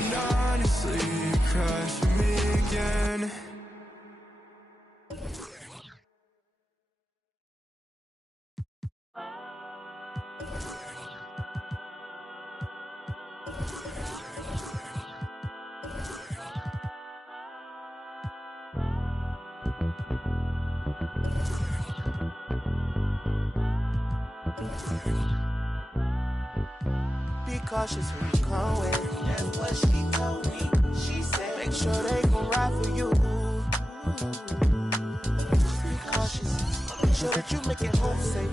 And honestly, you crush me again. Be cautious who you come with. That's what she told me. She said, make sure they gon' ride for you. Be cautious. Make sure that you make it home safe.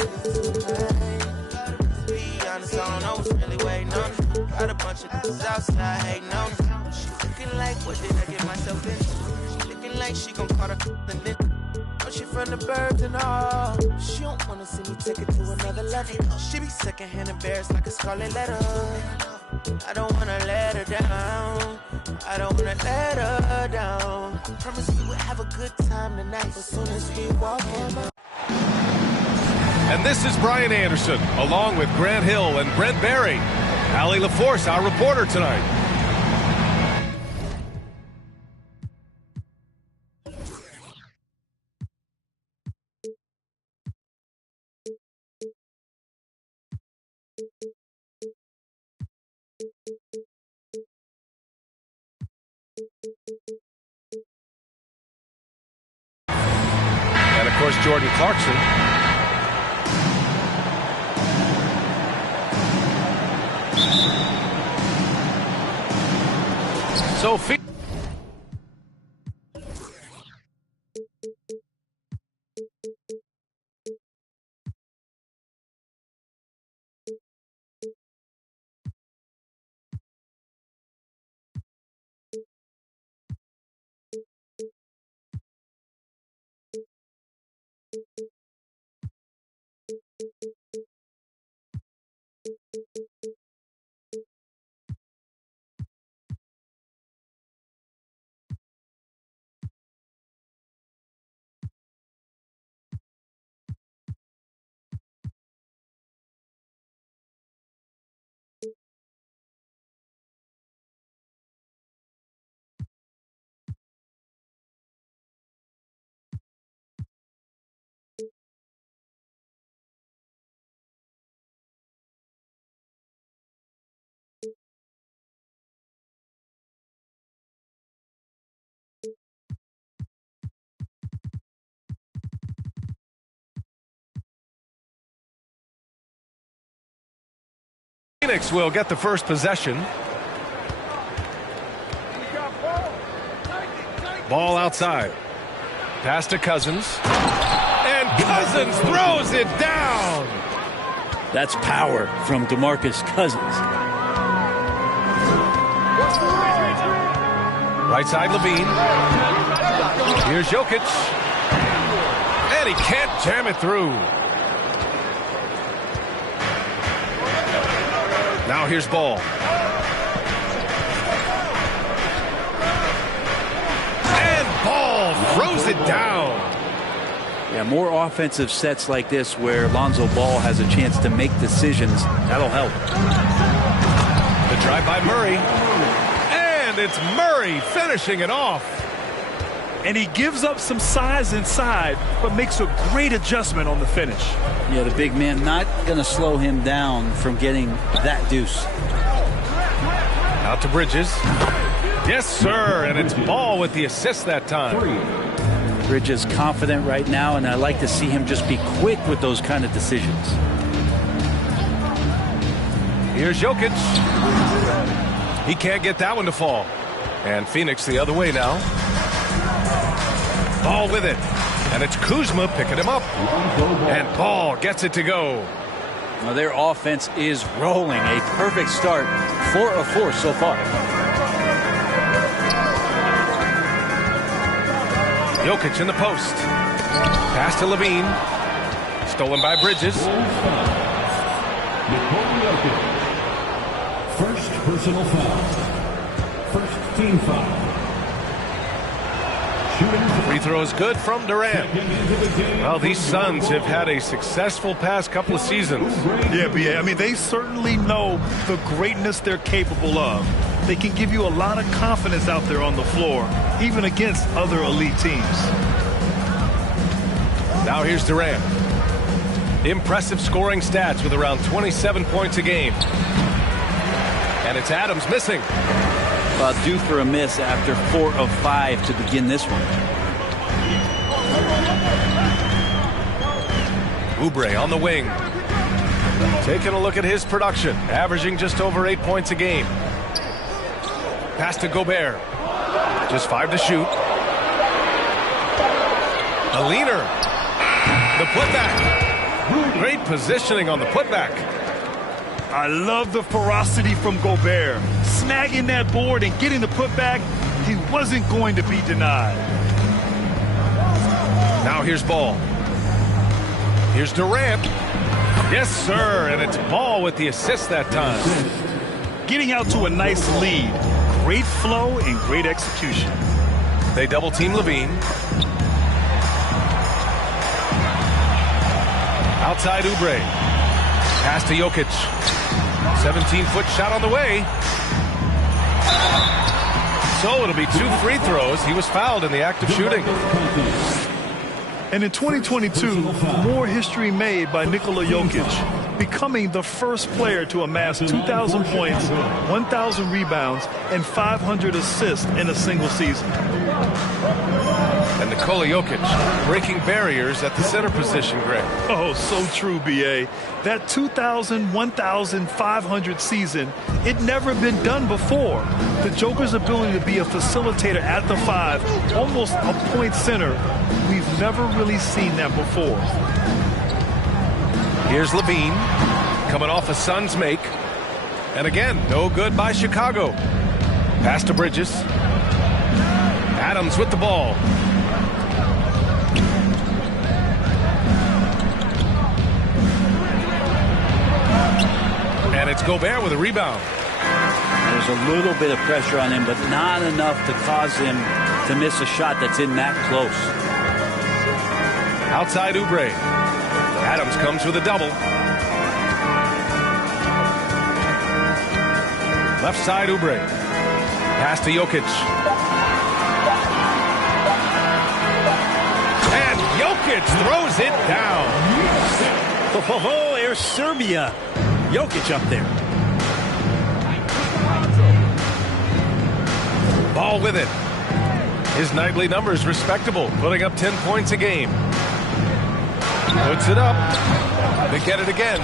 Be honest, I don't know what's really waiting on me. Got a bunch of niggas outside hating on me. She looking like, what did I get myself into? She looking like she gon' call the lit. Oh, she from the burbs and all. She don't wanna see me take it to another level. She be secondhand embarrassed like a scarlet letter. I don't wanna let her down. I don't wanna let her down. Promise we would have a good time tonight as soon as we walk in. And this is Brian Anderson, along with Grant Hill and Brent Barry. Allie LaForce, our reporter tonight. And, of course, Jordan Clarkson. Sophie. Phoenix will get the first possession. Ball outside. Pass to Cousins. And Cousins throws it down. That's power from DeMarcus Cousins. Right side, Levine. Here's Jokic. And he can't jam it through. Now here's Ball. And Ball throws it down. Yeah, more offensive sets like this where Lonzo Ball has a chance to make decisions. That'll help. The drive by Murray. And it's Murray finishing it off. And he gives up some size inside, but makes a great adjustment on the finish. Yeah, the big man not going to slow him down from getting that deuce. Out to Bridges. Yes, sir. And it's Ball with the assist that time. Bridges confident right now, and I like to see him just be quick with those kind of decisions. Here's Jokic. He can't get that one to fall. And Phoenix the other way now. Ball with it. And it's Kuzma picking him up. And Ball gets it to go. Well, their offense is rolling. A perfect start. 4 of 4 so far. Jokic in the post. Pass to Levine. Stolen by Bridges. First personal foul. First team foul. Free throw is good from Durant. Well, these Suns have had a successful past couple of seasons. Yeah, I mean, they certainly know the greatness they're capable of. They can give you a lot of confidence out there on the floor, even against other elite teams. Now here's Durant. Impressive scoring stats with around 27 points a game. And it's Adams missing. Due for a miss after 4 of 5 to begin this one. Oubre on the wing. Taking a look at his production, averaging just over 8 points a game. Pass to Gobert. Just 5 to shoot. A leaner. The putback. Great positioning on the putback. I love the ferocity from Gobert. Snagging that board and getting the putback, he wasn't going to be denied. Now here's Ball. Here's Durant. Yes, sir, and it's Ball with the assist that time. Getting out to a nice lead. Great flow and great execution. They double-team Levine. Outside Oubre. Pass to Jokic. 17-foot shot on the way. So it'll be 2 free throws. He was fouled in the act of shooting. And in 2022, more history made by Nikola Jokic, becoming the first player to amass 2,000 points, 1,000 rebounds, and 500 assists in a single season. And Nikola Jokic breaking barriers at the center position, Greg. Oh, so true, B.A. That 2,000, 1,500 season, it never been done before. The Joker's ability to be a facilitator at the 5, almost a point center, we've never really seen that before. Here's Levine, coming off a Suns make. And again, no good by Chicago. Pass to Bridges. Adams with the ball. And it's Gobert with a rebound. There's a little bit of pressure on him, but not enough to cause him to miss a shot that's in that close. Outside Oubre. Adams comes with a double. Left side Oubre. Pass to Jokic. And Jokic throws it down. Oh, there's Serbia. Jokic up there. Ball with it. His nightly numbers respectable, putting up 10 points a game. Puts it up. They get it again.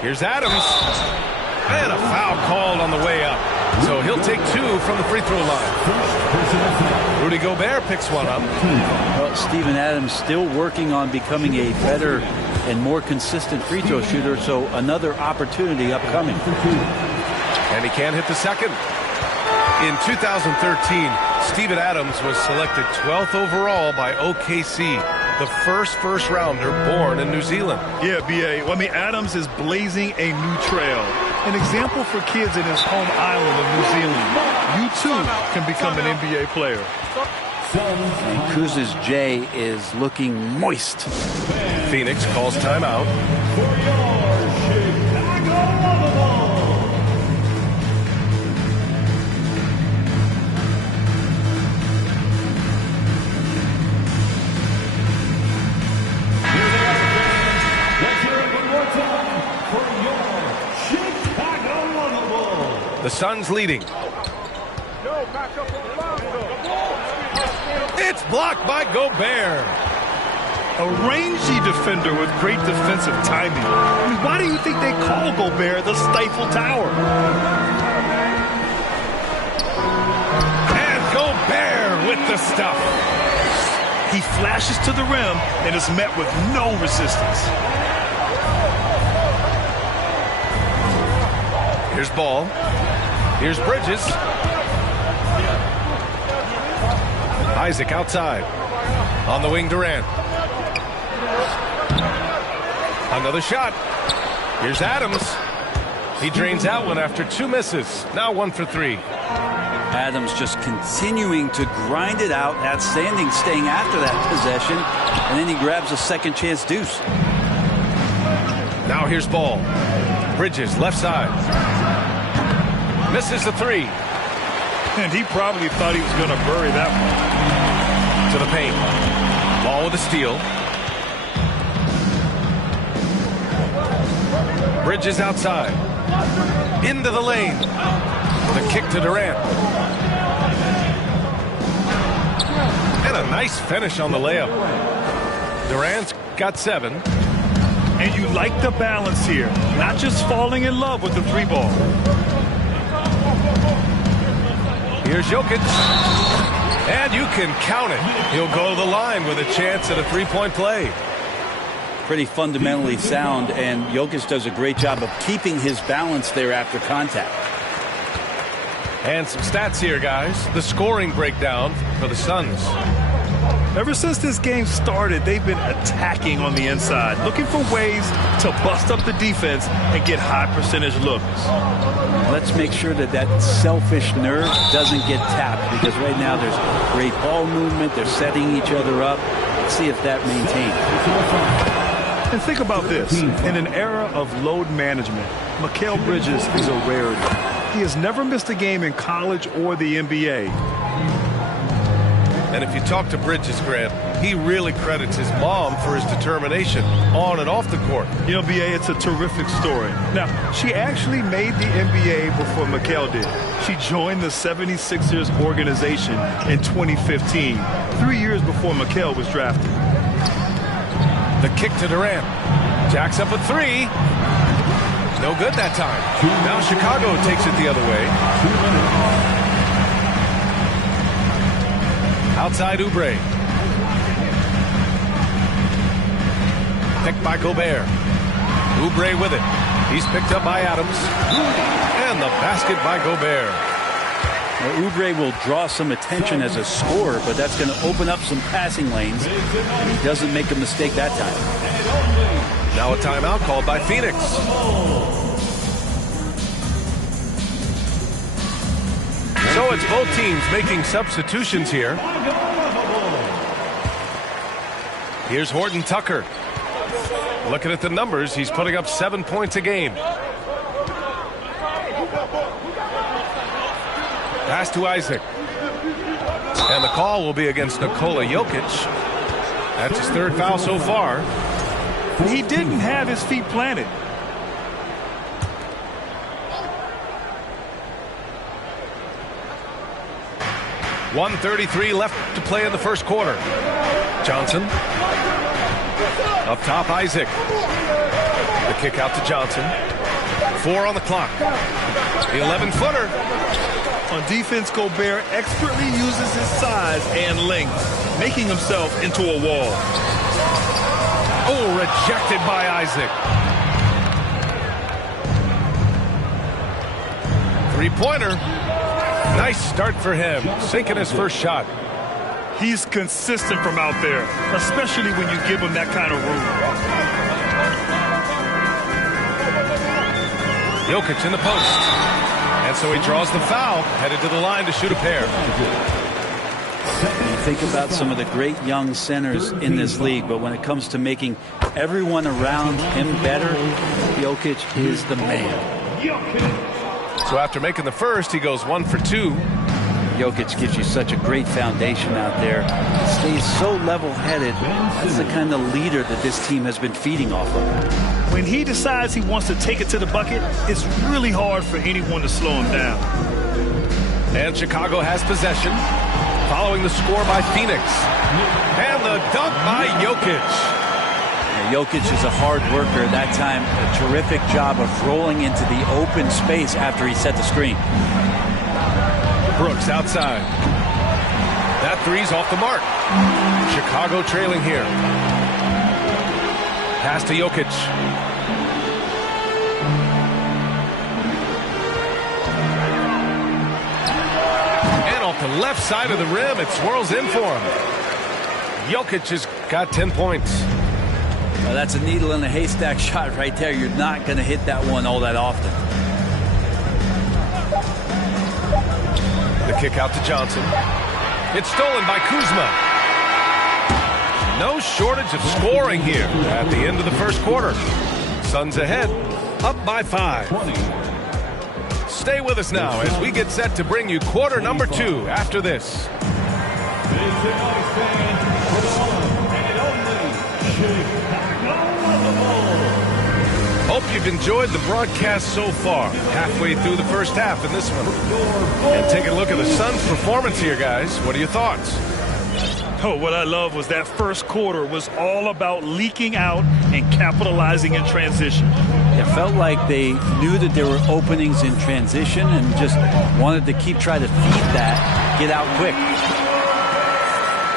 Here's Adams. And a foul called on the way up. So he'll take 2 from the free throw line. Rudy Gobert picks one up. Well, Steven Adams still working on becoming a better and more consistent free throw shooter, so another opportunity upcoming. And he can't hit the second. In 2013, Steven Adams was selected 12th overall by OKC, the first rounder born in New Zealand. Yeah, B.A. Well, I mean, Adams is blazing a new trail. An example for kids in his home island of New Zealand. You, too, can become an NBA player. And Kuz's J is looking moist. Phoenix calls timeout. The Suns leading. It's blocked by Gobert. A rangy defender with great defensive timing. I mean, why do you think they call Gobert the Stifle Tower? And Gobert with the stuff. He flashes to the rim and is met with no resistance. Here's Ball. Here's Bridges. Isaac outside. On the wing, Durant. Another shot. Here's Adams. He drains that one after 2 misses. Now 1 for 3. Adams just continuing to grind it out, outstanding staying after that possession, and then he grabs a second chance deuce. Now here's Ball. Bridges left side. Misses the three. And he probably thought he was going to bury that one. To the paint. Ball with a steal. Bridges outside. Into the lane. The kick to Durant. And a nice finish on the layup. Durant's got 7. And you like the balance here. Not just falling in love with the 3-ball. Here's Jokic. And you can count it. He'll go to the line with a chance at a 3-point play. Pretty fundamentally sound, and Jokic does a great job of keeping his balance there after contact. And some stats here, guys. The scoring breakdown for the Suns. Ever since this game started, they've been attacking on the inside, looking for ways to bust up the defense and get high percentage looks. Let's make sure that that selfish nerve doesn't get tapped, because right now there's great ball movement. They're setting each other up. Let's see if that maintains. And think about this. In an era of load management, Mikal Bridges is a rarity. He has never missed a game in college or the NBA. And if you talk to Bridges, Grant, he really credits his mom for his determination on and off the court. You know, BA, it's a terrific story. Now, she actually made the NBA before Mikal did. She joined the 76ers organization in 2015, 3 years before Mikal was drafted. The kick to Durant. Jacks up a 3. No good that time. Now Chicago takes it the other way. Outside Oubre. Picked by Gobert. Oubre with it. He's picked up by Adams. And the basket by Gobert. Now, Oubre will draw some attention as a scorer, but that's going to open up some passing lanes. And he doesn't make a mistake that time. Now a timeout called by Phoenix. So it's both teams making substitutions here. Here's Horton Tucker. Looking at the numbers, he's putting up 7 points a game. Pass to Isaac. And the call will be against Nikola Jokic. That's his 3rd foul so far. He didn't have his feet planted. .133 left to play in the first quarter. Johnson. Up top, Isaac. The kick out to Johnson. 4 on the clock. The 11-footer. On defense, Gobert expertly uses his size and length, making himself into a wall. Oh, rejected by Isaac. 3-pointer. Nice start for him, sinking his first shot. He's consistent from out there, especially when you give him that kind of room. Jokic in the post. And so he draws the foul, headed to the line to shoot a pair. You think about some of the great young centers in this league, but when it comes to making everyone around him better, Jokic is the man. So after making the first, he goes 1 for 2. Jokic gives you such a great foundation out there. Stays so level-headed. That's the kind of leader that this team has been feeding off of. When he decides he wants to take it to the bucket, it's really hard for anyone to slow him down. And Chicago has possession, following the score by Phoenix. And the dunk by Jokic. Jokic is a hard worker. That time, a terrific job of rolling into the open space after he set the screen. Brooks outside. That three's off the mark. Chicago trailing here. Pass to Jokic. And off the left side of the rim, it swirls in for him. Jokic has got 10 points. Well, that's a needle in a haystack shot right there. You're not going to hit that one all that often. The kick out to Johnson. It's stolen by Kuzma. No shortage of scoring here at the end of the first quarter. Suns ahead, up by 5. Stay with us now as we get set to bring you quarter number 2 after this. Hope you've enjoyed the broadcast so far. Halfway through the first half in this one. And taking a look at the Suns' performance here, guys. What are your thoughts? Oh, what I love was that first quarter was all about leaking out and capitalizing in transition. It felt like they knew that there were openings in transition and just wanted to try to feed that, get out quick.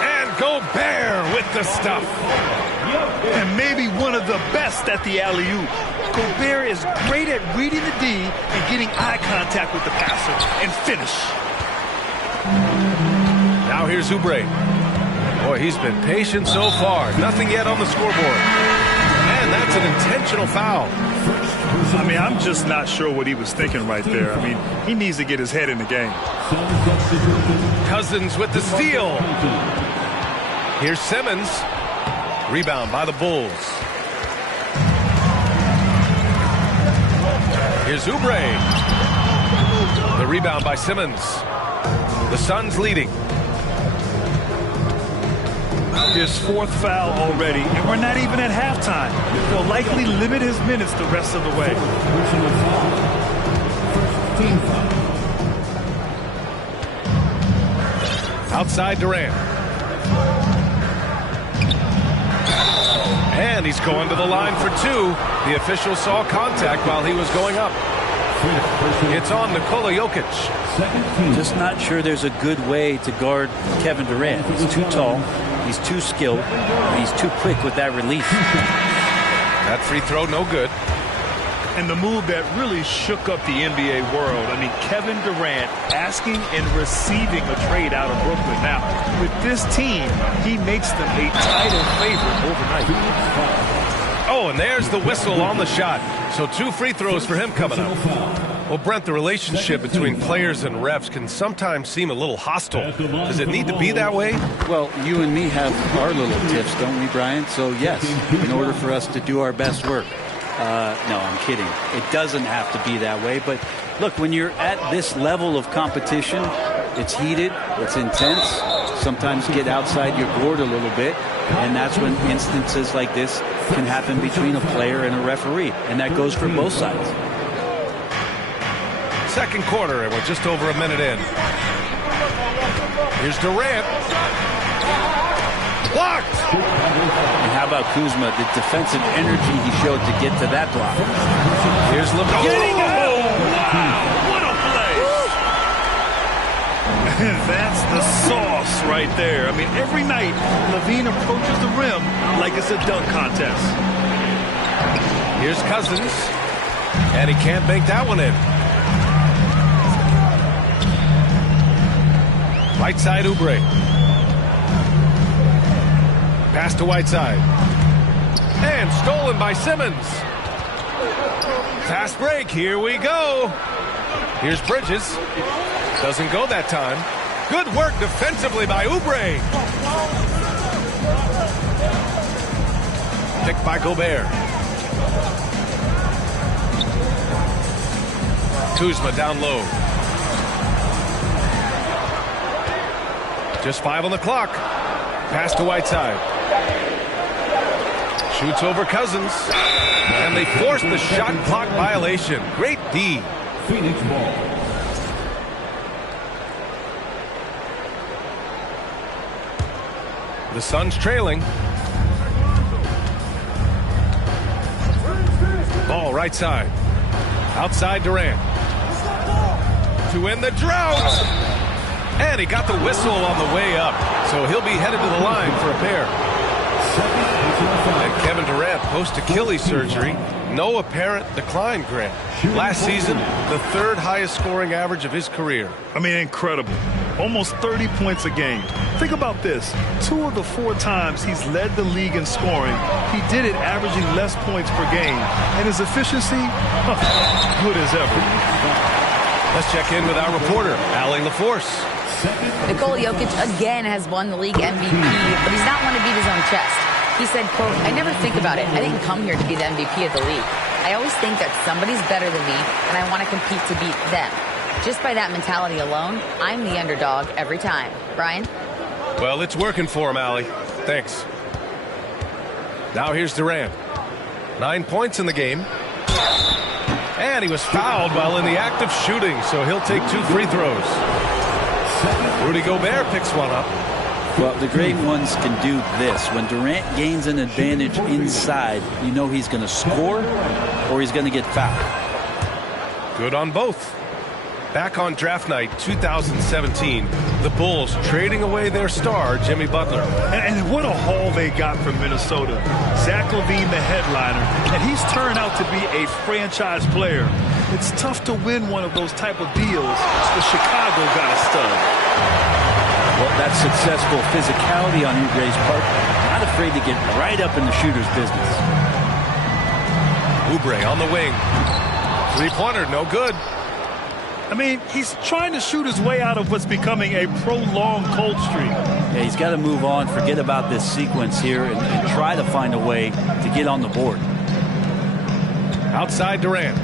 And Gobert with the stuff. And maybe one of the best at the alley-oop. Gobert is great at reading the D and getting eye contact with the passer and finish. Now here's Oubre. Boy, he's been patient so far. Nothing yet on the scoreboard. And that's an intentional foul. I mean, I'm just not sure what he was thinking right there. I mean, he needs to get his head in the game. Cousins with the steal. Here's Simmons. Rebound by the Bulls. Here's Oubre. The rebound by Simmons. The Suns leading. His 4th foul already, and we're not even at halftime. They'll likely limit his minutes the rest of the way. Outside Durant. And he's going to the line for 2. The official saw contact while he was going up. It's on Nikola Jokic. Just not sure there's a good way to guard Kevin Durant. He's too tall, he's too skilled, and he's too quick with that release. That free throw, no good. And the move that really shook up the NBA world. I mean, Kevin Durant asking and receiving a trade out of Brooklyn. Now, with this team, he makes them a title favorite overnight. Oh, and there's the whistle on the shot. So 2 free throws for him coming up. Well, Brent, the relationship between players and refs can sometimes seem a little hostile. Does it need to be that way? Well, you and me have our little tips, don't we, Brian? So, yes, in order for us to do our best work. No, I'm kidding. It doesn't have to be that way. But, look, when you're at this level of competition, it's heated, it's intense. Sometimes get outside your board a little bit. And that's when instances like this can happen between a player and a referee. And that goes for both sides. Second quarter, and we're just over a minute in. Here's Durant. Blocked! And how about Kuzma, the defensive energy he showed to get to that block. Here's LeBron. Oh, wow! What a play! That's the sauce right there. I mean, every night, LaVine approaches the rim like it's a dunk contest. Here's Cousins. And he can't make that one in. Right side, Oubre. Pass to Whiteside. And stolen by Simmons. Fast break. Here we go. Here's Bridges. Doesn't go that time. Good work defensively by Oubre. Picked by Gobert. Kuzma down low. Just 5 on the clock. Pass to Whiteside. Shoots over Cousins. And they force the shot clock violation. Great D. Phoenix ball. The Suns trailing. Ball right side. Outside Durant. To end the drought. And he got the whistle on the way up. So he'll be headed to the line for a pair. And Kevin Durant, post-Achilles surgery, no apparent decline, Grant. Last season, the 3rd highest scoring average of his career. I mean, incredible. Almost 30 points a game. Think about this. 2 of the 4 times he's led the league in scoring, he did it averaging less points per game. And his efficiency, good as ever. Let's check in with our reporter, Allie LaForce. Nikola Jokic again has won the league MVP, but he's not one to beat his own chest. He said, quote, "I never think about it. I didn't come here to be the MVP of the league. I I always think that somebody's better than me, and I want to compete to beat them. Just by that mentality alone, I'm the underdog every time. Brian? Well, it's working for him, Allie. Thanks. Now here's Durant. 9 points in the game. And he was fouled while in the act of shooting, so he'll take 2 free throws. Rudy Gobert picks one up. Well, the great ones can do this. When Durant gains an advantage inside, you know he's going to score or he's going to get fouled. Good on both. Back on draft night 2017, the Bulls trading away their star, Jimmy Butler. And what a haul they got from Minnesota. Zach LaVine, the headliner, and he's turned out to be a franchise player. It's tough to win one of those type of deals, but Chicago got a stud. Well, that's successful physicality on Oubre's part. Not afraid to get right up in the shooter's business. Oubre on the wing. Three-pointer, no good. I mean, he's trying to shoot his way out of what's becoming a prolonged cold streak. Yeah, he's got to move on, forget about this sequence here, and try to find a way to get on the board. Outside Durant.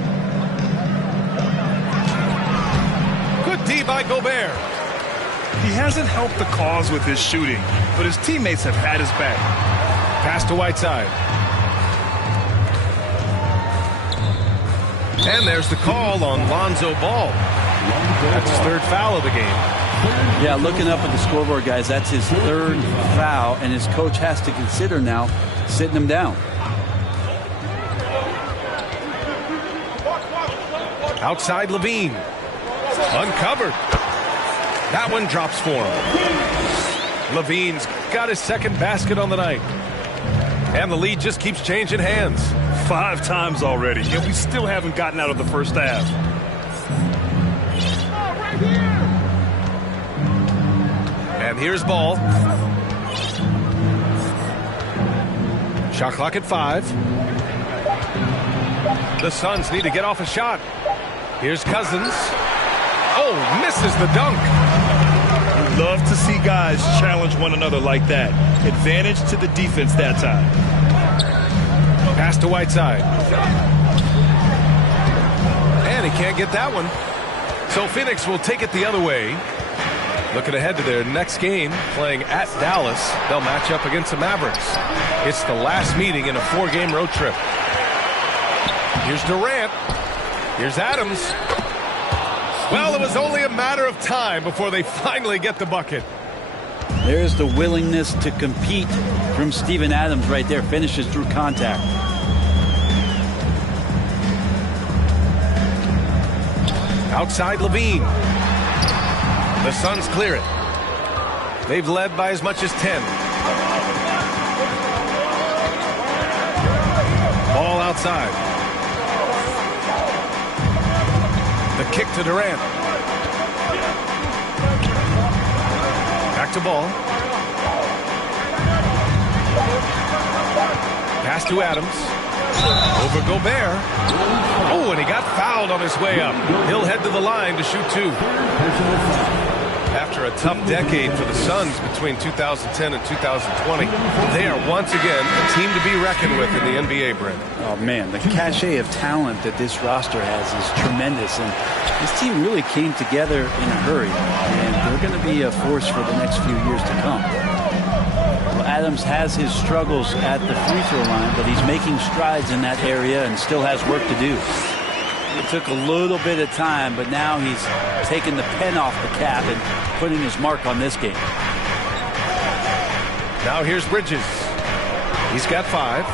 Good D by Gobert. He hasn't helped the cause with his shooting, but his teammates have had his back. Pass to Whiteside. And there's the call on Lonzo Ball. That's his 3rd foul of the game. Yeah, looking up at the scoreboard, guys, that's his 3rd foul, and his coach has to consider now sitting him down. Outside LaVine. Uncovered. That one drops for him. LaVine's got his 2nd basket on the night. And the lead just keeps changing hands. 5 times already, and we still haven't gotten out of the first half. And here's Ball. Shot clock at 5. The Suns need to get off a shot. Here's Cousins. Oh, misses the dunk. Love to see guys challenge one another like that. Advantage to the defense that time. Pass to Whiteside. And he can't get that one. So Phoenix will take it the other way. Looking ahead to their next game, playing at Dallas. They'll match up against the Mavericks. It's the last meeting in a 4-game road trip. Here's Durant. Here's Adams. Well, it was only a matter of time before they finally get the bucket. There's the willingness to compete from Steven Adams right there. Finishes through contact. Outside LaVine. The Suns clear it. They've led by as much as 10. Ball outside. The kick to Durant. Back to Ball. Pass to Adams. Over Gobert. Oh, and he got fouled on his way up. He'll head to the line to shoot 2. After a tough decade for the Suns between 2010 and 2020, they are once again a team to be reckoned with in the NBA, Brent. Oh, man, the cachet of talent that this roster has is tremendous, and this team really came together in a hurry, and they're going to be a force for the next few years to come. Well, Adams has his struggles at the free throw line, but he's making strides in that area and still has work to do. It took a little bit of time, but now he's taking the pen off the cap and putting his mark on this game. Now here's Bridges. He's got 5.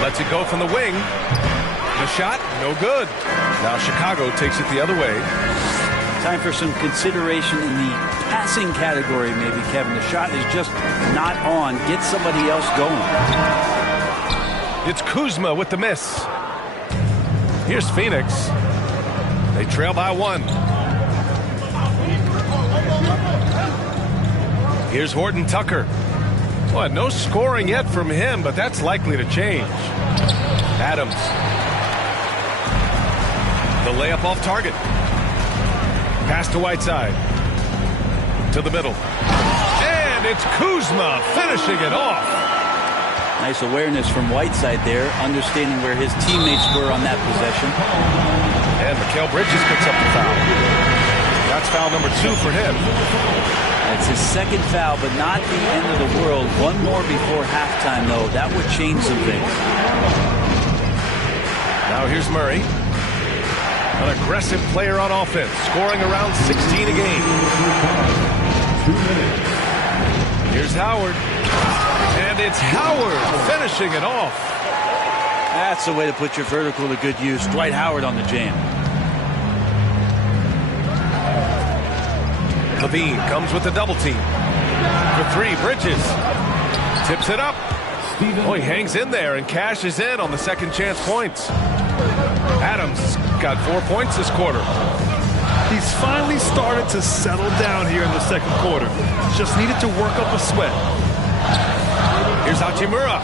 Lets it go from the wing. The shot, no good. Now Chicago takes it the other way. Time for some consideration in the passing category, maybe, Kevin. The shot is just not on. Get somebody else going. It's Kuzma with the miss. Here's Phoenix. They trail by 1. Here's Horton Tucker. Well, no scoring yet from him, but that's likely to change. Adams. The layup off target. Pass to Whiteside. To the middle. And it's Kuzma finishing it off. Nice awareness from Whiteside there, understanding where his teammates were on that possession. And Mikal Bridges picks up the foul. That's foul number 2 for him. It's his second foul, but not the end of the world. One more before halftime, though. That would change some things. Now here's Murray. An aggressive player on offense, scoring around 16 a game. Here's Howard. And it's Howard finishing it off. That's the way to put your vertical to good use. Dwight Howard on the jam. Levine comes with the double team. For 3, Bridges. Tips it up. Oh, he hangs in there and cashes in on the second chance points. Adams got 4 points this quarter. He's finally started to settle down here in the second quarter. Just needed to work up a sweat. Here's Hachimura.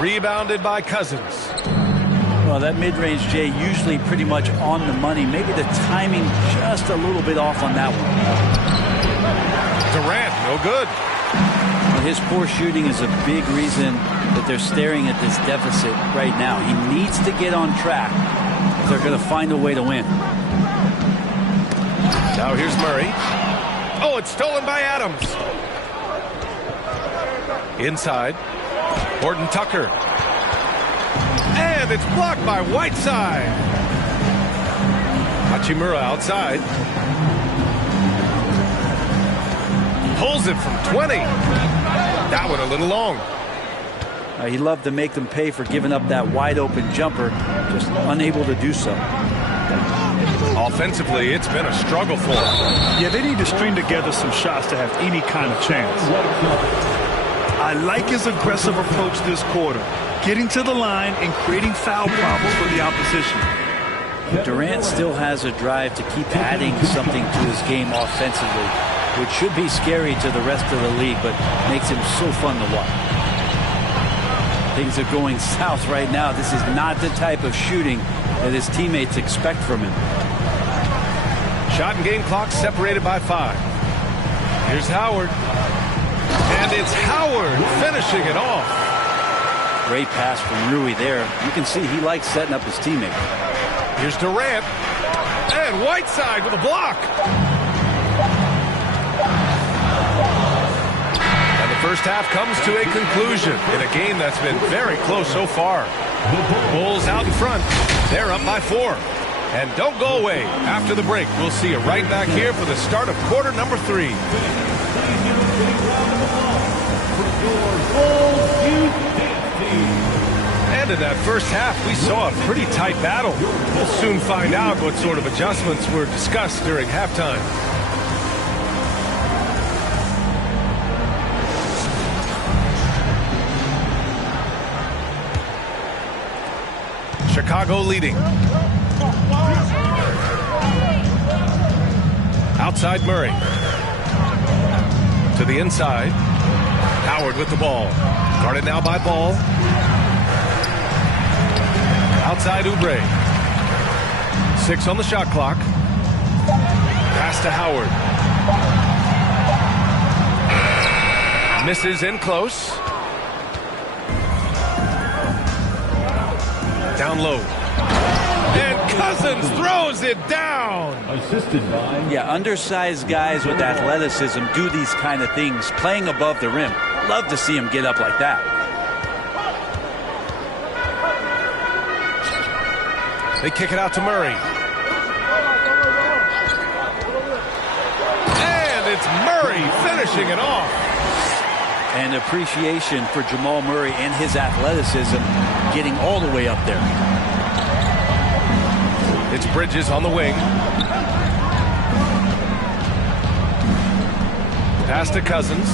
Rebounded by Cousins. Well, that mid-range, Jay, usually pretty much on the money. Maybe the timing just a little bit off on that one. Durant, no good. Well, his poor shooting is a big reason that they're staring at this deficit right now. He needs to get on track if they're going to find a way to win. Now here's Murray. Oh, it's stolen by Adams. Inside. Horton Tucker. And it's blocked by Whiteside. Hachimura outside. Pulls it from 20. That one a little long. He loved to make them pay for giving up that wide open jumper. Just unable to do so. Offensively, it's been a struggle for them. Yeah, they need to string together some shots to have any kind of chance. I like his aggressive approach this quarter, getting to the line and creating foul problems for the opposition. Durant still has a drive to keep adding something to his game offensively, which should be scary to the rest of the league, but makes him so fun to watch. Things are going south right now. This is not the type of shooting that his teammates expect from him. Shot and game clock separated by 5. Here's Howard. And it's Howard finishing it off. Great pass from Rui there. You can see he likes setting up his teammate. Here's Durant. And Whiteside with a block. And the first half comes to a conclusion in a game that's been very close so far. Bulls out in front. They're up by 4. And don't go away. After the break, we'll see you right back here for the start of quarter number 3. And in that first half, we saw a pretty tight battle. We'll soon find out what sort of adjustments were discussed during halftime. Chicago leading. Outside Murray. To the inside. Howard with the ball. Guarded now by Ball. Outside Oubre. 6 on the shot clock. Pass to Howard. Misses in close. Down low. And Cousins throws it down. Assisted by. Yeah, undersized guys with athleticism do these kind of things, playing above the rim. Love to see him get up like that. They kick it out to Murray. And it's Murray finishing it off. And appreciation for Jamal Murray and his athleticism getting all the way up there. It's Bridges on the wing. Pass to Cousins.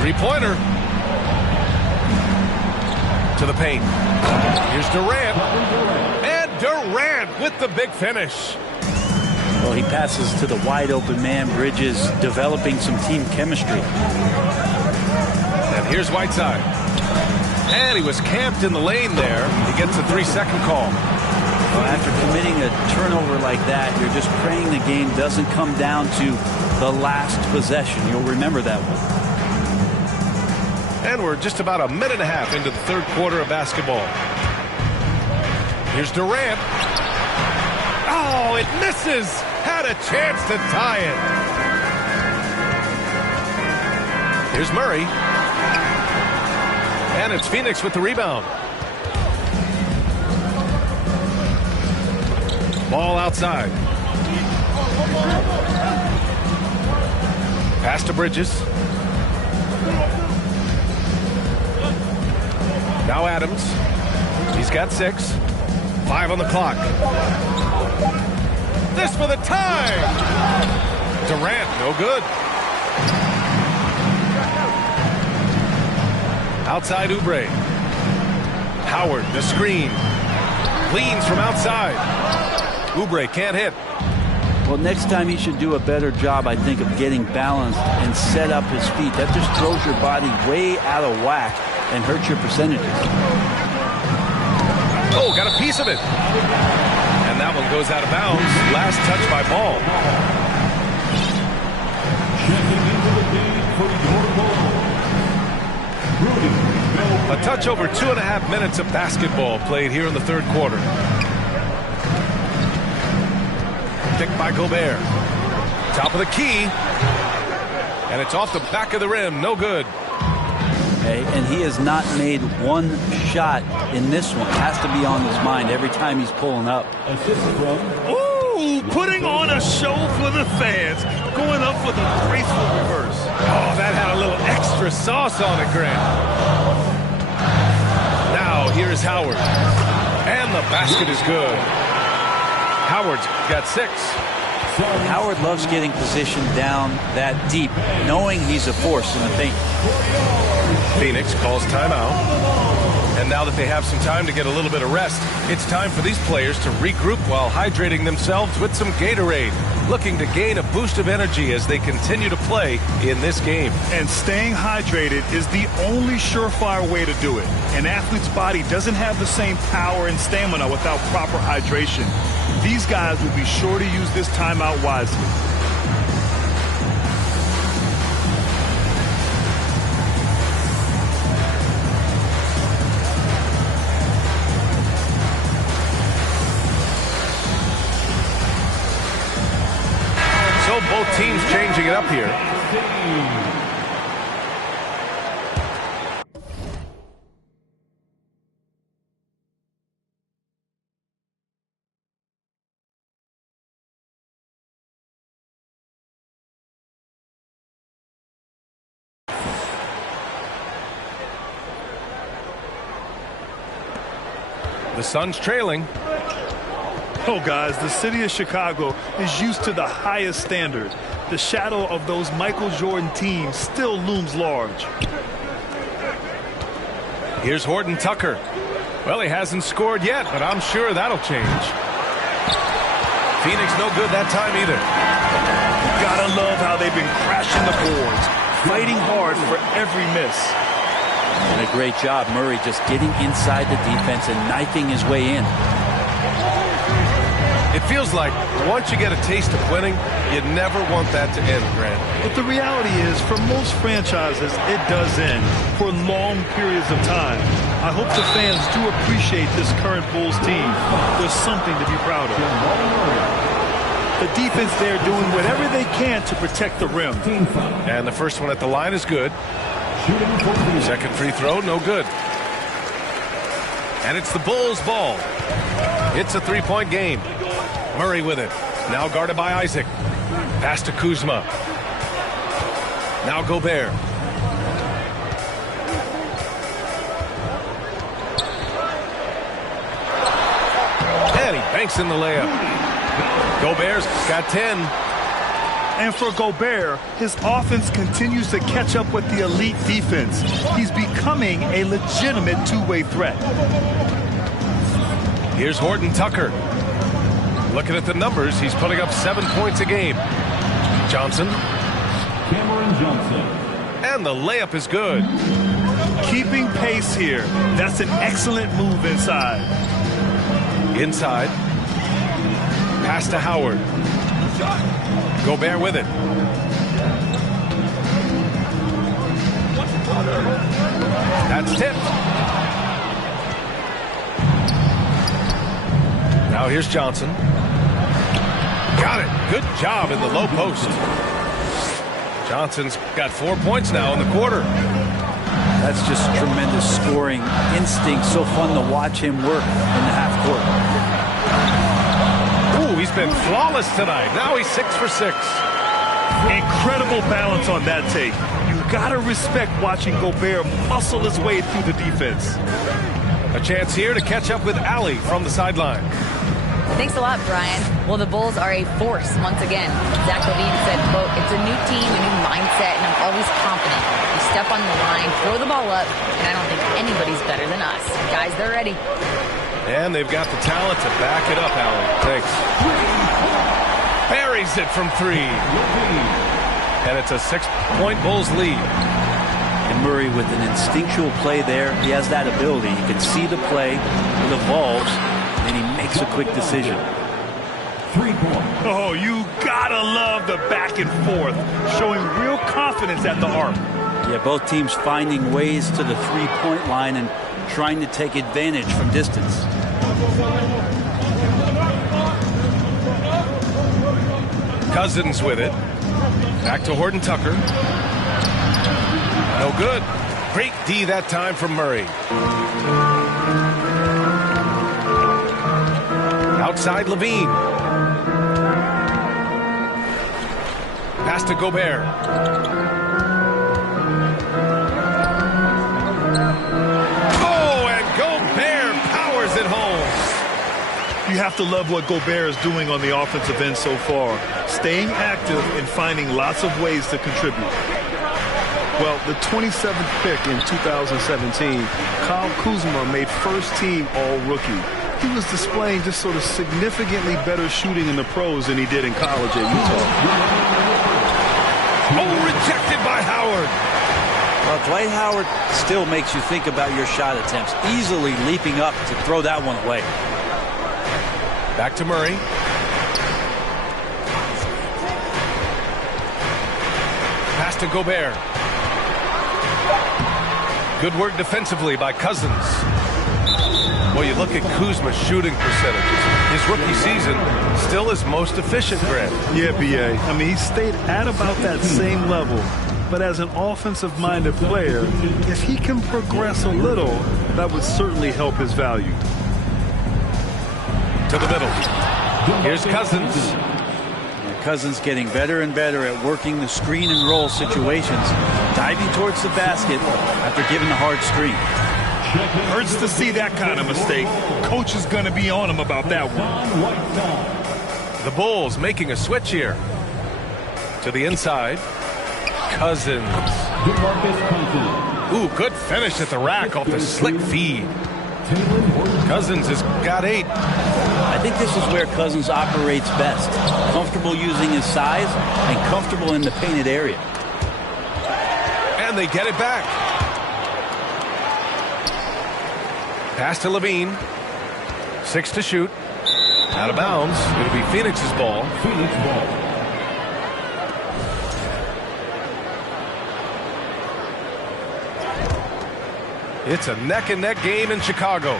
Three-pointer. To the paint. Here's Durant. And Durant with the big finish. Well, he passes to the wide open man. Bridges developing some team chemistry. And here's Whiteside. And he was camped in the lane there. He gets a 3-second call. Well, after committing a turnover like that, you're just praying the game doesn't come down to the last possession. You'll remember that one. And we're just about a minute and a half into the third quarter of basketball. Here's Durant. Oh, it misses. Had a chance to tie it. Here's Murray. And it's Phoenix with the rebound. Ball outside. Pass to Bridges. Now Adams. He's got 6. 5 on the clock. This for the tie. Durant, no good. Outside Oubre. Howard, the screen. Leans from outside. Oubre can't hit. Well, next time he should do a better job, I think, of getting balanced and set up his feet. That just throws your body way out of whack and hurts your percentages. Oh, got a piece of it. And that one goes out of bounds. Last touch by Ball. Checking into the game for your ball, Rudy Gobert. A touch over 2.5 minutes of basketball played here in the third quarter. Picked by Gobert. Top of the key. And it's off the back of the rim. No good. Okay, and he has not made one shot in this one. Has to be on his mind every time he's pulling up. Assist from Ooh, putting on a show for the fans. Going up for the graceful reverse. Oh, that had a little extra sauce on it, Grant. Now here's Howard. And the basket is good. Howard's got 6. Howard loves getting positioned down that deep, knowing he's a force in the paint. Phoenix calls timeout. And now that they have some time to get a little bit of rest, it's time for these players to regroup while hydrating themselves with some Gatorade, looking to gain a boost of energy as they continue to play in this game. And staying hydrated is the only surefire way to do it. An athlete's body doesn't have the same power and stamina without proper hydration. These guys will be sure to use this timeout wisely. So both teams changing it up here. The Suns trailing. Oh, guys, the city of Chicago is used to the highest standard. The shadow of those Michael Jordan teams still looms large. Here's Horton Tucker. Well, he hasn't scored yet, but I'm sure that'll change. Phoenix no good that time either. Gotta love how they've been crashing the boards, fighting hard for every miss. And a great job, Murray, just getting inside the defense and knifing his way in. It feels like once you get a taste of winning, you never want that to end, Grant. But the reality is, for most franchises, it does end for long periods of time. I hope the fans do appreciate this current Bulls team. There's something to be proud of. The defense there doing whatever they can to protect the rim. And the first one at the line is good. Second free throw, no good. And it's the Bulls' ball. It's a three-point game. Murray with it. Now guarded by Isaac. Pass to Kuzma. Now Gobert. And he banks in the layup. Gobert's got 10. And for Gobert, his offense continues to catch up with the elite defense. He's becoming a legitimate two-way threat. Here's Horton Tucker. Looking at the numbers, he's putting up 7 points a game. Johnson. Cameron Johnson. And the layup is good. Keeping pace here. That's an excellent move inside. Inside. Pass to Howard. Gobert with it. That's tipped. Now here's Johnson. Got it. Good job in the low post. Johnson's got 4 points now in the quarter. That's just tremendous scoring instinct. So fun to watch him work in the half court. Ooh, he's been flawless tonight. Now he's 6 for 6. Incredible balance on that take. You gotta respect watching Gobert muscle his way through the defense. A chance here to catch up with Allie from the sideline. Thanks a lot, Brian. Well, the Bulls are a force once again. Zach LaVine said, quote, "It's a new team, a new mindset, and I'm always confident. We step on the line, throw the ball up, and I don't think anybody's better than us. Guys, they're ready." And they've got the talent to back it up, Allie. Thanks. Buries it from 3. And it's a 6-point Bulls lead. And Murray with an instinctual play there. He has that ability. You can see the play. It evolves. And he makes a quick decision. 3 points. Oh, you gotta love the back and forth, showing real confidence at the arc. Yeah, both teams finding ways to the 3-point line and trying to take advantage from distance. Cousins with it. Back to Horton Tucker. No good. Great D that time from Murray. Outside LaVine. Pass to Gobert. Oh, and Gobert powers it home. You have to love what Gobert is doing on the offensive end so far, staying active and finding lots of ways to contribute. Well, the 27th pick in 2017, Kyle Kuzma made first-team All-Rookie. He was displaying just sort of significantly better shooting in the pros than he did in college at Utah. Oh, rejected by Howard. Well, Dwight Howard still makes you think about your shot attempts, easily leaping up to throw that one away. Back to Murray. Pass to Gobert. Good work defensively by Cousins. Well, you look at Kuzma's shooting percentages. His rookie season still his most efficient, Grant. Yeah, B.A. I mean, he stayed at about that same level. But as an offensive-minded player, if he can progress a little, that would certainly help his value. To the middle. Here's Cousins. Cousins getting better and better at working the screen and roll situations, diving towards the basket after giving the hard screen. Hurts to see that kind of mistake. Coach is going to be on him about that one. The Bulls making a switch here. To the inside. Cousins. Ooh, good finish at the rack off the slick feed. Cousins has got 8. I think this is where Cousins operates best. Comfortable using his size and comfortable in the painted area. And they get it back. Pass to LaVine. 6 to shoot. Out of bounds. It'll be Phoenix's ball. Phoenix ball. It's a neck-and-neck game in Chicago.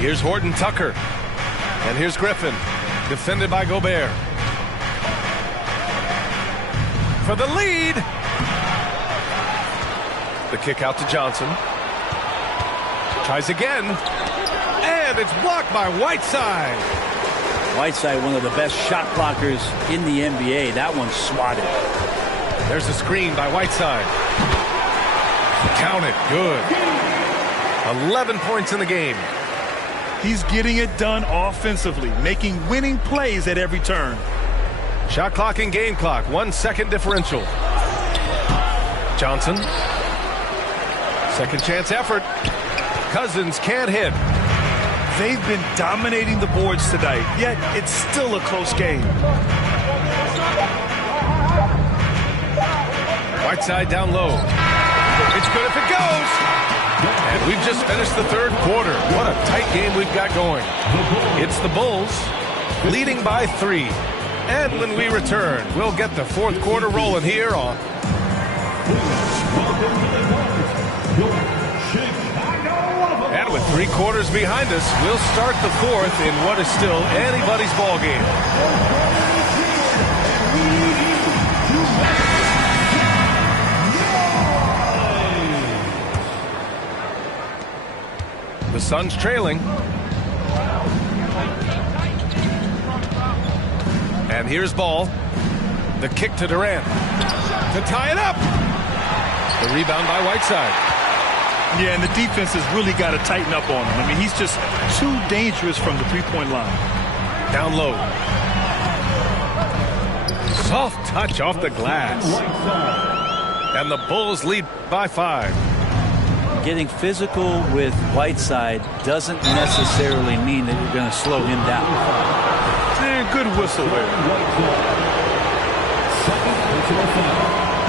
Here's Horton Tucker. And here's Griffin. Defended by Gobert. For the lead. The kick out to Johnson. Tries again. And it's blocked by Whiteside. Whiteside, one of the best shot blockers in the NBA. That one's swatted. There's a screen by Whiteside. Count it. Good. 11 points in the game. He's getting it done offensively, making winning plays at every turn. Shot clock and game clock. 1 second differential. Johnson. Second chance effort. Cousins can't hit. They've been dominating the boards tonight, yet it's still a close game. Whiteside down low. It's good if it goes. And we've just finished the third quarter. What a tight game we've got going. It's the Bulls leading by 3. And when we return, we'll get the fourth quarter rolling here on And with 3 quarters behind us, we'll start the 4th in what is still anybody's ball game. The Suns trailing. And here's ball. The kick to Durant to tie it up. The rebound by Whiteside. Yeah, and the defense has really got to tighten up on him. I mean, he's just too dangerous from the three-point line. Down low. Soft touch off the glass. And the Bulls lead by 5. Getting physical with Whiteside doesn't necessarily mean that you're going to slow him down. Good whistle there.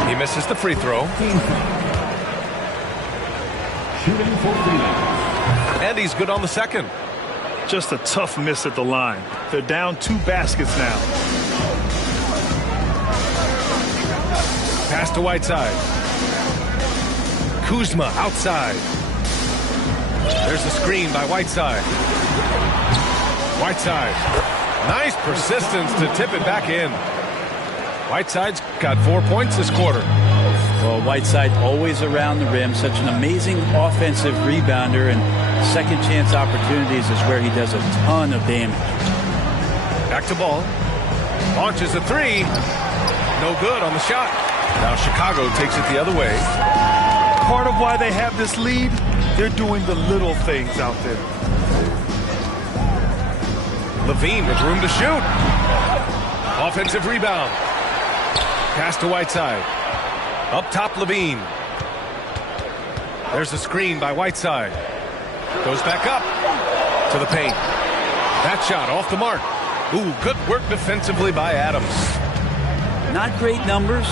He misses the free throw. And he's good on the second. Just a tough miss at the line. They're down 2 baskets now. Pass to Whiteside. Kuzma outside. There's a screen by Whiteside. Whiteside. Nice persistence to tip it back in. Whiteside's got 4 points this quarter. Well, Whiteside always around the rim. Such an amazing offensive rebounder, and second chance opportunities is where he does a ton of damage. Back to ball. Launches a 3. No good on the shot. Now Chicago takes it the other way. Part of why they have this lead, they're doing the little things out there. Levine with room to shoot. Offensive rebound. Pass to Whiteside. Up top, Levine. There's a screen by Whiteside. Goes back up to the paint. That shot off the mark. Ooh, good work defensively by Adams. Not great numbers,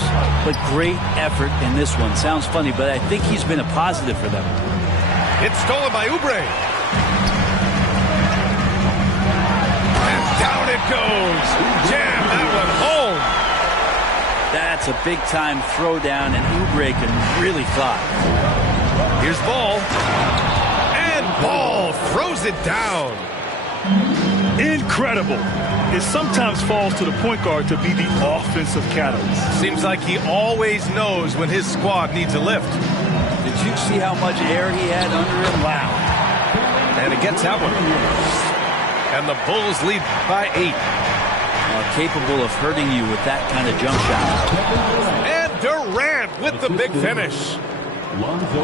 but great effort in this one. Sounds funny, but I think he's been a positive for them. It's stolen by Oubre. And down it goes. Jam that one home. That's a big-time throwdown, and Oubre can really fly. Here's Ball. And Ball throws it down. Incredible. It sometimes falls to the point guard to be the offensive catalyst. Seems like he always knows when his squad needs a lift. Did you see how much air he had under him? Wow. And it gets that one. And the Bulls lead by 8. Capable of hurting you with that kind of jump shot. And Durant with the big finish.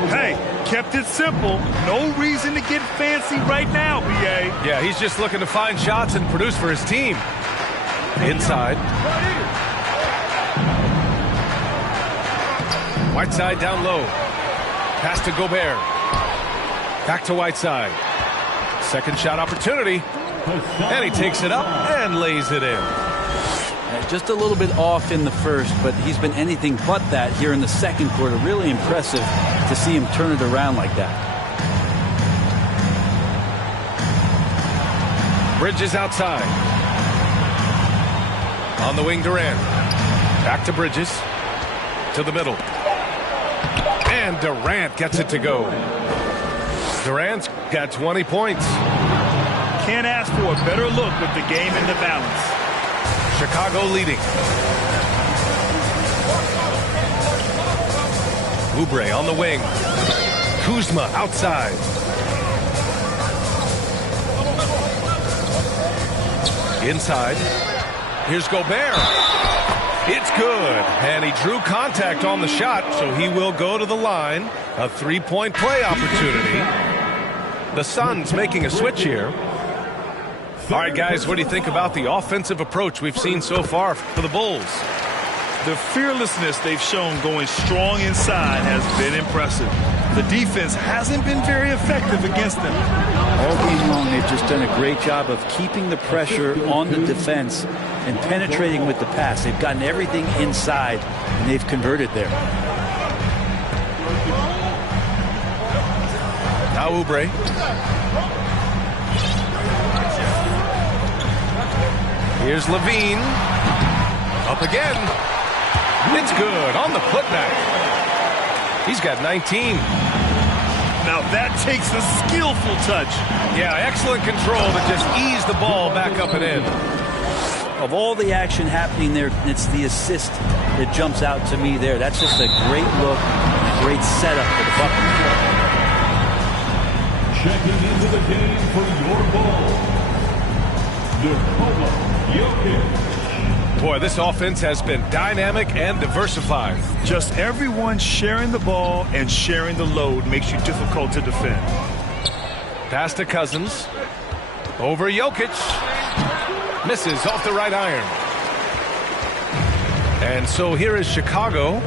Hey, kept it simple. No reason to get fancy right now, B.A. Yeah, he's just looking to find shots and produce for his team. Inside. Whiteside down low. Pass to Gobert. Back to Whiteside. Second shot opportunity. And he takes it up and lays it in. Just a little bit off in the first, but he's been anything but that here in the second quarter. Really impressive to see him turn it around like that. Bridges outside. On the wing, Durant. Back to Bridges. To the middle. And Durant gets it to go. Durant's got 20 points. Can't ask for a better look with the game in the balance. Chicago leading. Oubre on the wing. Kuzma outside. Inside. Here's Gobert. It's good. And he drew contact on the shot, so he will go to the line. A three-point play opportunity. The Suns making a switch here. All right, guys, what do you think about the offensive approach we've seen so far for the Bulls? The fearlessness they've shown going strong inside has been impressive. The defense hasn't been very effective against them. All game long, they've just done a great job of keeping the pressure on the defense and penetrating with the pass. They've gotten everything inside, and they've converted there. Now Oubre. Here's Levine. Up again. It's good on the putback. He's got 19. Now that takes a skillful touch. Yeah, excellent control to just ease the ball back up and in. Of all the action happening there, it's the assist that jumps out to me there. That's just a great look, a great setup for the Bucks. Checking into the game for your ball, Nikola Jokic. Boy, this offense has been dynamic and diversified. Just everyone sharing the ball and sharing the load makes you difficult to defend. Pass to Cousins. Over Jokic. Misses off the right iron. And so here is Chicago.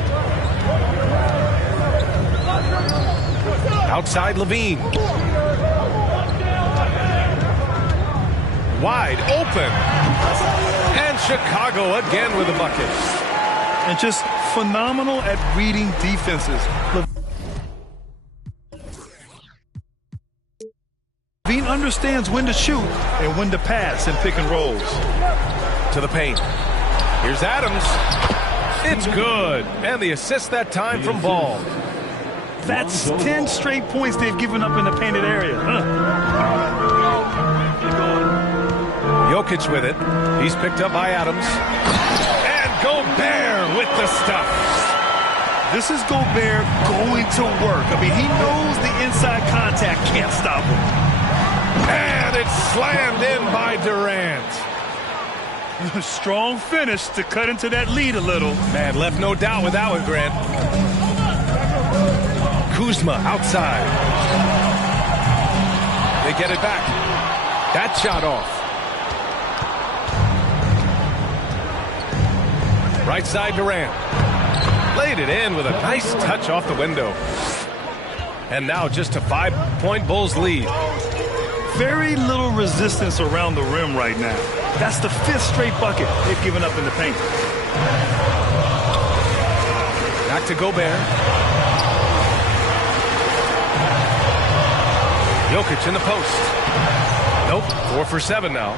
Outside Levine. Wide open. And Chicago again with a bucket. And just phenomenal at reading defenses. Levine understands when to shoot and when to pass in pick and rolls. To the paint. Here's Adams. It's good. And the assist that time from Ball. That's 10 straight points they've given up in the painted area. Jokic with it. He's picked up by Adams. And Gobert with the stuff. This is Gobert going to work. I mean, he knows the inside contact can't stop him. And it's slammed in by Durant. Strong finish to cut into that lead a little. Man, left no doubt with that one, Grant. Kuzma outside. They get it back. That shot off. Right side Durant. Laid it in with a nice touch off the window. And now just a 5-point Bulls lead. Very little resistance around the rim right now. That's the 5th straight bucket they've given up in the paint. Back to Gobert. Jokic in the post. Nope, 4 for 7 now.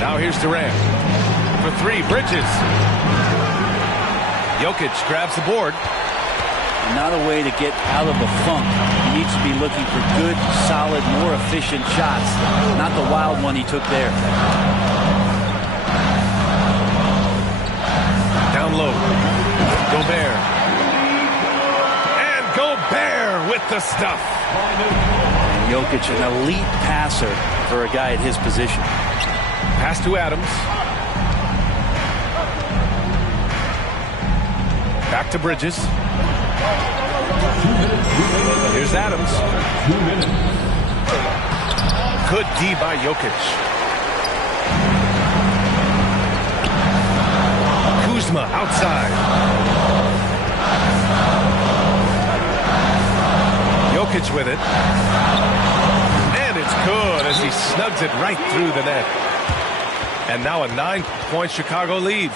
Now here's Durant. For 3, Bridges. Jokic grabs the board. Not a way to get out of the funk. He needs to be looking for good, solid, more efficient shots. Not the wild one he took there. Down low. Gobert. And Gobert with the stuff. And Jokic, an elite passer for a guy at his position. Pass to Adams. Back to Bridges. Here's Adams. Good D by Jokic. Kuzma outside. Jokic with it. And it's good as he snugs it right through the net. And now a 9-point Chicago lead.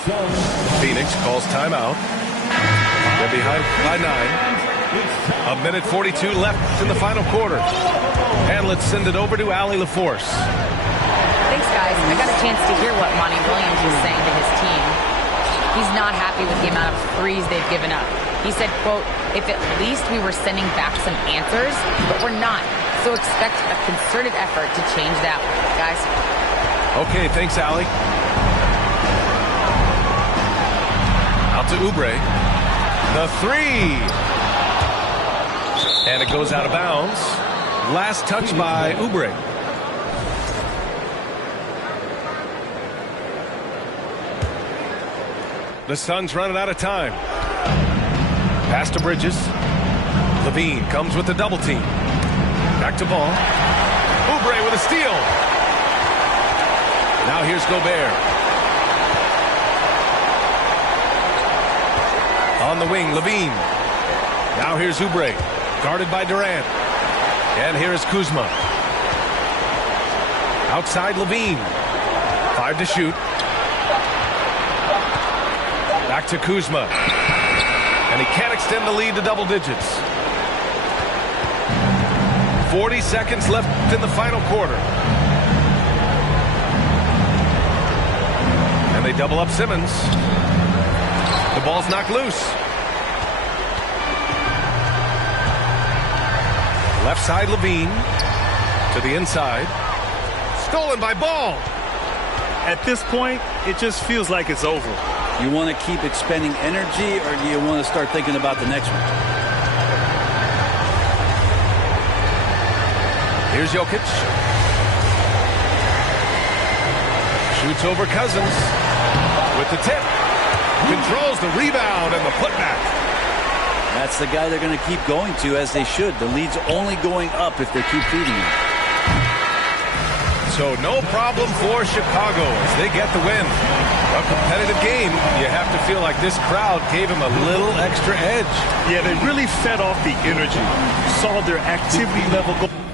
Phoenix calls timeout. They're behind by 9. 1:42 left in the final quarter. And let's send it over to Allie LaForce. Thanks, guys. I got a chance to hear what Monty Williams was saying to his team. He's not happy with the amount of threes they've given up. He said, quote, if at least we were sending back some answers, but we're not. So expect a concerted effort to change that, guys. Okay, thanks, Allie. Out to Oubre. The 3. And it goes out of bounds. Last touch by Oubre. The Suns running out of time. Pass to Bridges. Levine comes with the double team. Back to Ball. Oubre with a steal. Now here's Gobert. On the wing, Levine. Now here's Oubre. Guarded by Durant. And here is Kuzma. Outside Levine. 5 to shoot. Back to Kuzma. And he can't extend the lead to double digits. 40 seconds left in the final quarter. they double up Simmons. The ball's knocked loose. Left side, Levine to the inside. Stolen by Ball. At this point, it just feels like it's over. You want to keep expending energy, or do you want to start thinking about the next one? Here's Jokic. Shoots over Cousins with the tip. Controls the rebound and the putback. That's the guy they're going to keep going to, as they should. The lead's only going up if they keep feeding him. So no problem for Chicago as they get the win. A competitive game. You have to feel like this crowd gave him a little extra edge. Yeah, they really fed off the energy. You saw their activity level go.